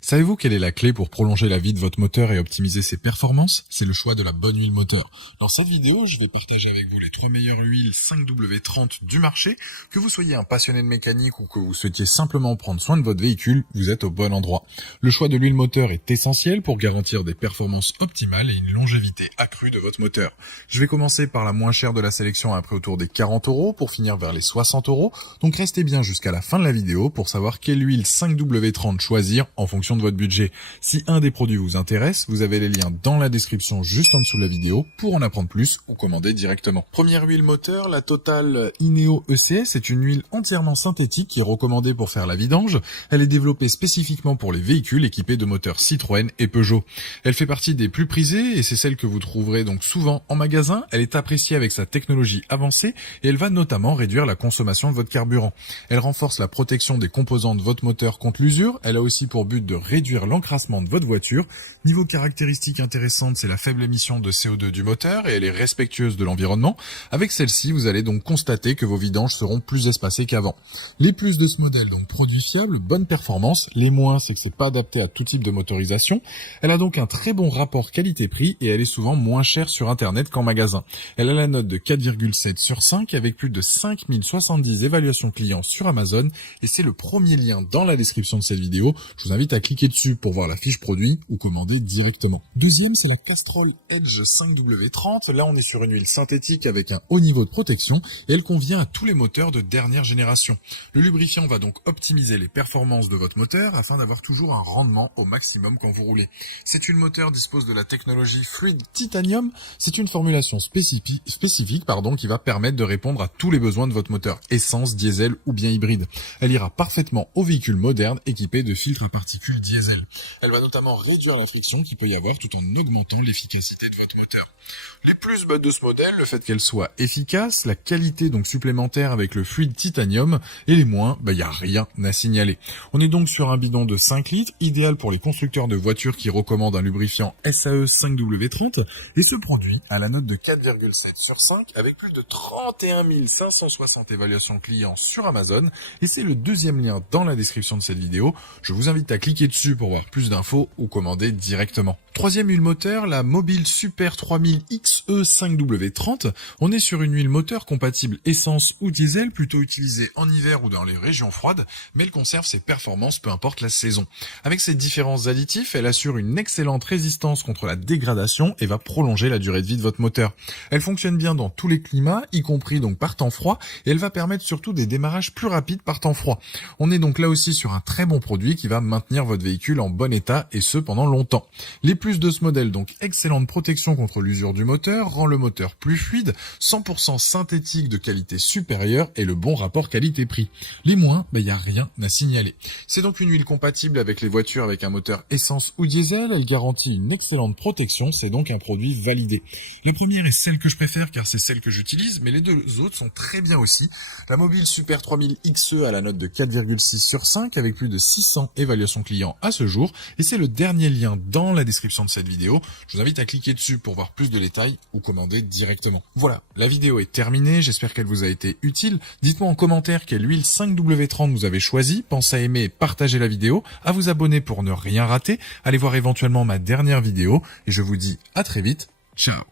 Savez-vous quelle est la clé pour prolonger la vie de votre moteur et optimiser ses performances? C'est le choix de la bonne huile moteur. Dans cette vidéo, je vais partager avec vous les 3 meilleures huiles 5W30 du marché. Que vous soyez un passionné de mécanique ou que vous souhaitiez simplement prendre soin de votre véhicule, vous êtes au bon endroit. Le choix de l'huile moteur est essentiel pour garantir des performances optimales et une longévité accrue de votre moteur. Je vais commencer par la moins chère de la sélection à un prix autour des 40 € pour finir vers les 60 €. Donc restez bien jusqu'à la fin de la vidéo pour savoir quelle huile 5W30 choisir en fonction de votre budget. Si un des produits vous intéresse, vous avez les liens dans la description juste en dessous de la vidéo pour en apprendre plus ou commander directement. Première huile moteur, la Total Ineo ECS, c'est une huile entièrement synthétique qui est recommandée pour faire la vidange. Elle est développée spécifiquement pour les véhicules équipés de moteurs Citroën et Peugeot. Elle fait partie des plus prisées et c'est celle que vous trouverez donc souvent en magasin. Elle est appréciée avec sa technologie avancée et elle va notamment réduire la consommation de votre carburant. Elle renforce la protection des composants de votre moteur contre l'usure. Elle a aussi pour but de réduire l'encrassement de votre voiture. Niveau caractéristiques intéressantes, c'est la faible émission de CO2 du moteur et elle est respectueuse de l'environnement. Avec celle-ci, vous allez donc constater que vos vidanges seront plus espacées qu'avant. Les plus de ce modèle, donc produit fiable, bonne performance. Les moins, c'est que c'est pas adapté à tout type de motorisation. Elle a donc un très bon rapport qualité-prix et elle est souvent moins chère sur internet qu'en magasin. Elle a la note de 4,7 sur 5 avec plus de 5070 évaluations clients sur Amazon et c'est le premier lien dans la description de cette vidéo. Je vous invite à cliquer dessus pour voir la fiche produit ou commander directement. Deuxième, c'est la Castrol Edge 5W30. Là, on est sur une huile synthétique avec un haut niveau de protection et elle convient à tous les moteurs de dernière génération. Le lubrifiant va donc optimiser les performances de votre moteur afin d'avoir toujours un rendement au maximum quand vous roulez. Cette huile moteur dispose de la technologie Fluid Titanium. C'est une formulation spécifique qui va permettre de répondre à tous les besoins de votre moteur, essence, diesel ou bien hybride. Elle ira parfaitement aux véhicules modernes équipés de filtres à particules diesel. Elle va notamment réduire la friction qu'il peut y avoir tout en augmentant l'efficacité de votre moteur. Les plus de ce modèle, le fait qu'elle soit efficace, la qualité donc supplémentaire avec le fluide titanium, et les moins, y a rien à signaler. On est donc sur un bidon de 5 litres, idéal pour les constructeurs de voitures qui recommandent un lubrifiant SAE 5W30, et ce produit a la note de 4,7 sur 5 avec plus de 31 560 évaluations clients sur Amazon, et c'est le deuxième lien dans la description de cette vidéo. Je vous invite à cliquer dessus pour voir plus d'infos ou commander directement. Troisième huile moteur, la Mobil Super 3000 XE 5W30. On est sur une huile moteur compatible essence ou diesel, plutôt utilisée en hiver ou dans les régions froides, mais elle conserve ses performances peu importe la saison. Avec ses différents additifs, elle assure une excellente résistance contre la dégradation et va prolonger la durée de vie de votre moteur. Elle fonctionne bien dans tous les climats, y compris donc par temps froid, et elle va permettre surtout des démarrages plus rapides par temps froid. On est donc là aussi sur un très bon produit qui va maintenir votre véhicule en bon état et ce pendant longtemps. Les plus de ce modèle, donc excellente protection contre l'usure du moteur, rend le moteur plus fluide, 100% synthétique de qualité supérieure et le bon rapport qualité-prix. Les moins, y a rien à signaler. C'est donc une huile compatible avec les voitures avec un moteur essence ou diesel, elle garantit une excellente protection, c'est donc un produit validé. La première est celle que je préfère car c'est celle que j'utilise, mais les deux autres sont très bien aussi. La Mobil Super 3000 XE a la note de 4,6 sur 5 avec plus de 600 évaluations clients à ce jour, et c'est le dernier lien dans la description de cette vidéo. Je vous invite à cliquer dessus pour voir plus de détails ou commander directement. Voilà, la vidéo est terminée, j'espère qu'elle vous a été utile. Dites-moi en commentaire quelle huile 5W30 vous avez choisi. Pensez à aimer et partager la vidéo, à vous abonner pour ne rien rater. Allez voir éventuellement ma dernière vidéo et je vous dis à très vite. Ciao.